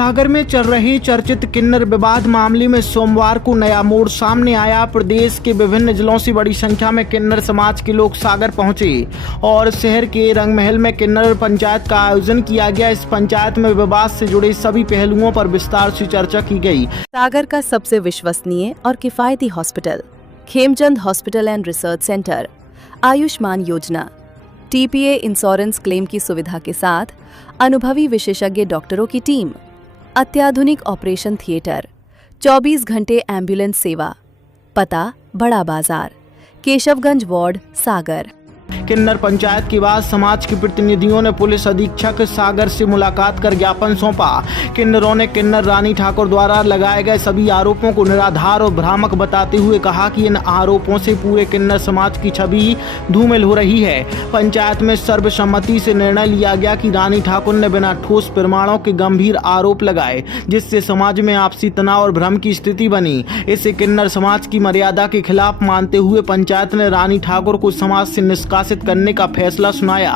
सागर में चल रहे चर्चित किन्नर विवाद मामले में सोमवार को नया मोड़ सामने आया। प्रदेश के विभिन्न जिलों से बड़ी संख्या में किन्नर समाज के लोग सागर पहुंचे और शहर के रंगमहल में किन्नर पंचायत का आयोजन किया गया। इस पंचायत में विवाद से जुड़े सभी पहलुओं पर विस्तार से चर्चा की गई। सागर का सबसे विश्वसनीय और किफायती hospital Khemchand hospital and research centre, Ayushman योजना, TPA इंश्योरेंस क्लेम की सुविधा के साथ अनुभवी विशेषज्ञ डॉक्टरों की टीम, अत्याधुनिक ऑपरेशन थिएटर, 24 घंटे एम्बुलेंस सेवा। पता बड़ा बाजार, केशवगंज वार्ड, सागर। किन्नर पंचायत के बाद समाज के प्रतिनिधियों ने पुलिस अधीक्षक सागर से मुलाकात कर ज्ञापन सौंपा। किन्नरों ने किन्नर रानी ठाकुर द्वारा लगाए गए सभी आरोपों को निराधार और भ्रामक बताते हुए कहा कि इन आरोपों से पूरे किन्नर समाज की छवि धूमिल हो रही है। पंचायत में सर्वसम्मति से निर्णय लिया गया कि रानी ठाकुर ने बिना ठोस प्रमाणों के गंभीर आरोप लगाए, जिससे समाज में आपसी तनाव और भ्रम की स्थिति बनी। इसे किन्नर समाज की मर्यादा के खिलाफ मानते हुए पंचायत ने रानी ठाकुर को समाज से निष्कासित करने का फैसला सुनाया।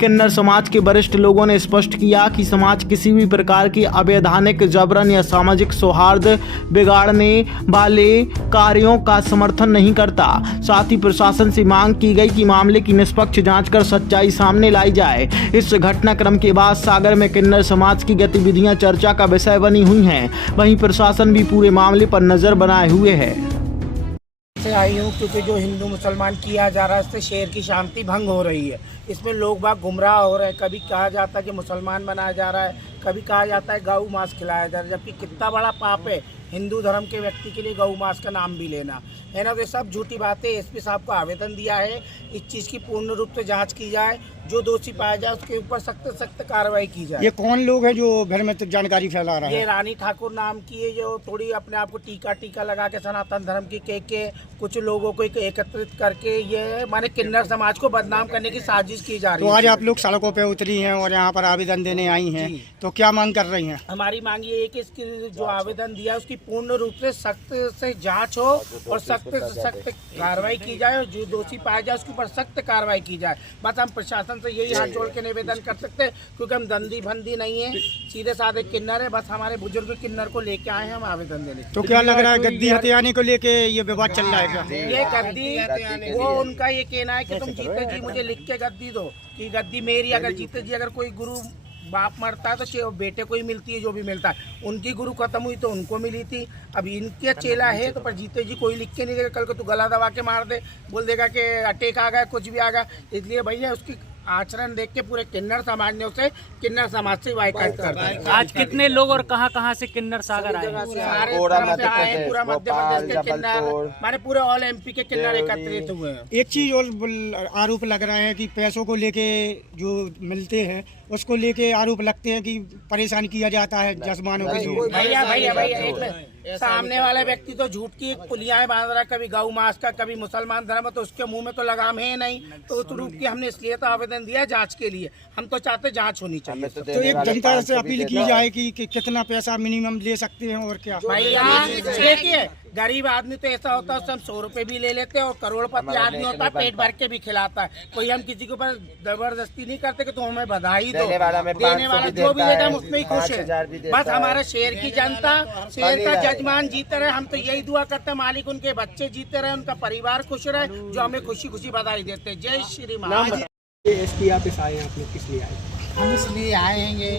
किन्नर समाज के वरिष्ठ लोगों ने स्पष्ट किया कि समाज किसी भी प्रकार की अवैधानिक जबरन या सामाजिक सौहार्द बिगाड़ने वाले कार्यों का समर्थन नहीं करता। साथ ही प्रशासन से मांग की गई कि मामले की निष्पक्ष जांच कर सच्चाई सामने लाई जाए। इस घटनाक्रम के बाद सागर में किन्नर समाज की गतिविधियां चर्चा का विषय बनी हुई हैं। वहीं प्रशासन भी पूरे मामले पर नजर बनाए हुए है। से आई हूँ क्योंकि जो हिंदू मुसलमान किया जा रहा है इससे शहर की शांति भंग हो रही है। इसमें लोग बाग गुमराह हो रहे हैं। कभी कहा जाता है कि मुसलमान बनाया जा रहा है, कभी कहा जाता है गौ मांस खिलाया जा रहा है, जबकि कितना बड़ा पाप है हिंदू धर्म के व्यक्ति के लिए गौ मांस का नाम भी लेना, है ना। तो सब झूठी बातें। SP साहब को आवेदन दिया है इस चीज़ की पूर्ण रूप से जांच की जाए, जो दोषी पाया जाए उसके ऊपर सख्त कार्रवाई की जाए। ये कौन लोग हैं जो भर में तक जानकारी फैला रहा है? ये रानी ठाकुर नाम की है जो थोड़ी अपने आप को टीका लगा के सनातन धर्म की के कुछ लोगों को एकत्रित करके ये माने किन्नर समाज को बदनाम करने की साजिश की जा रही है। तो आज आप लोग सड़कों पे उतरी हैं और यहाँ पर आवेदन देने आई हैं, तो क्या मांग कर रही हैं? हमारी मांग ये है कि इसकी जो आवेदन दिया है उसकी पूर्ण रूप से सख्त से जांच हो और सख्त से सख्त कार्रवाई की जाए और जो दोषी पाया जाए उसके ऊपर सख्त कार्रवाई की जाए। बस हम प्रशासन से यही हाथ जोड़ के निवेदन कर सकते हैं, क्योंकि हम दंदी भंदी नहीं है, सीधे साधे किन्नर है। बस हमारे बुजुर्ग किन्नर को लेके आए हैं हम आवेदन देने। तो क्या लग रहा है गद्दी हथियाने को लेके ये विवाद चल रहा है क्या? ये गद्दी वो उनका ये कहना है कि तुम जीते जी मुझे लिख के गद्दी दो कि गद्दी मेरी। अगर जीते जी अगर कोई गुरु बाप मरता है तो बेटे को ही मिलती है, जो भी मिलता है। उनकी गुरु खत्म हुई तो उनको मिली थी, अब इनके चेला है तो पर जीते जी कोई लिख के नहीं देगा। कल को तू गला दबा के मार दे, बोल देगा कि अटैक आ गया, कुछ भी आ गया। इसलिए भैया उसकी आचरण देख के पूरे किन्नर समाज ने उसे किन्नर समाज से बाइकाट कर दिया। आज कितने लोग और कहां से किन्नर सागर आए? पूरा मध्य प्रदेश के किन्नर माने पूरे ऑल MP के किन्नर एकत्रित हुए हैं। एक चीज और आरोप लग रहा है कि पैसों को लेके जो मिलते हैं उसको लेके आरोप लगते हैं कि परेशान किया जाता है जजमानों को। भैया सामने वाला व्यक्ति तो झूठ की पुलियाएं बांध रहा है, कभी गौ मास का, कभी मुसलमान धर्म, तो उसके मुंह में तो लगाम है नहीं। तो उस रूप की हमने इसलिए तो आवेदन दिया जांच के लिए। हम तो चाहते जांच होनी चाहिए। तो एक जनता से अपील की जाए कि कितना पैसा मिनिमम ले सकते हैं और क्या? भैया देखिए, गरीब आदमी तो ऐसा होता है उससे हम 100 रुपए भी ले लेते हैं, और करोड़पति आदमी होता है पेट भर के भी खिलाता है। कोई हम किसी के ऊपर जबरदस्ती नहीं करते कि तुम हमें बधाई दो, देने वाला जो भी देता है हम उसमें ही खुश है। बस हमारा शहर की जनता, शहर का जजमान जीते रहे। हम तो यही दुआ करते हैं मालिक उनके बच्चे जीते रहे, उनका परिवार खुश रहे, जो हमें खुशी खुशी बधाई देते हैं। जय श्री महाराज। SP ऑफिस आए हैं आप लोग, किस लिए आए? हम इसलिए आएंगे,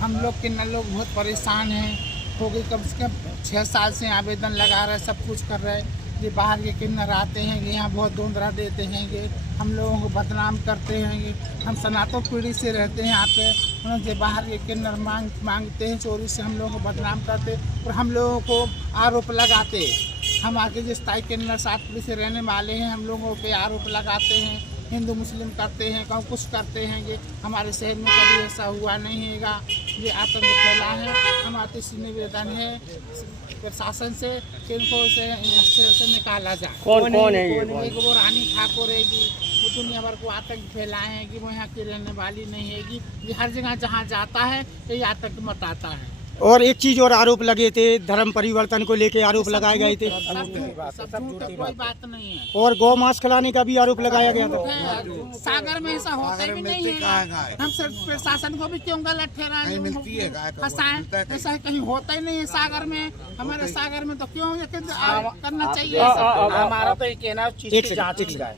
हम लोग किन्नर लोग बहुत परेशान हैं। हो गई कम से कम 6 साल से आवेदन लगा रहे, सब कुछ कर रहे हैं। ये बाहर के किन्नर आते हैं कि यहाँ बहुत धुंधरा देते हैं, कि हम लोगों को बदनाम करते हैं। कि हम सनातन पीढ़ी से रहते हैं यहाँ पे, उनसे बाहर के किन्नर मांगते हैं, चोरी से हम लोगों को बदनाम करते और हम लोगों को आरोप लगाते। हम आगे जिस ताई किन्नर सात पीढ़ी से रहने वाले हैं, हम लोगों पे आरोप लगाते हैं, हिंदू मुस्लिम करते हैं, कहूँ कुछ करते हैं। कि हमारे शहर में कभी ऐसा हुआ नहीं हैगा, ये आतंक फैला है। हमारे से निवेदन है प्रशासन से कि इनको से निकाला जाए। कौन है ये? वो रानी ठाकुर है कि वो दुनिया भर को आतंक फैलाए हैं, कि वो यहाँ की रहने वाली नहीं है। कि ये हर जगह जहाँ जाता है ये आतंक मचाता है। और एक चीज और आरोप लगे थे, धर्म परिवर्तन को लेके आरोप लगाए गए थे कोई बात नहीं है। और गौ मांस खिलाने का भी आरोप लगाया गया था। सागर में ऐसा होता भी नहीं है। हम सिर्फ प्रशासन को भी क्यों गलत ठहराएं, फंसाएं? ऐसा कहीं होता ही नहीं है सागर में। हमारे सागर में तो क्यों ये करना चाहिए? हमारा तो ये कहना है, चीज की जांच की जाए।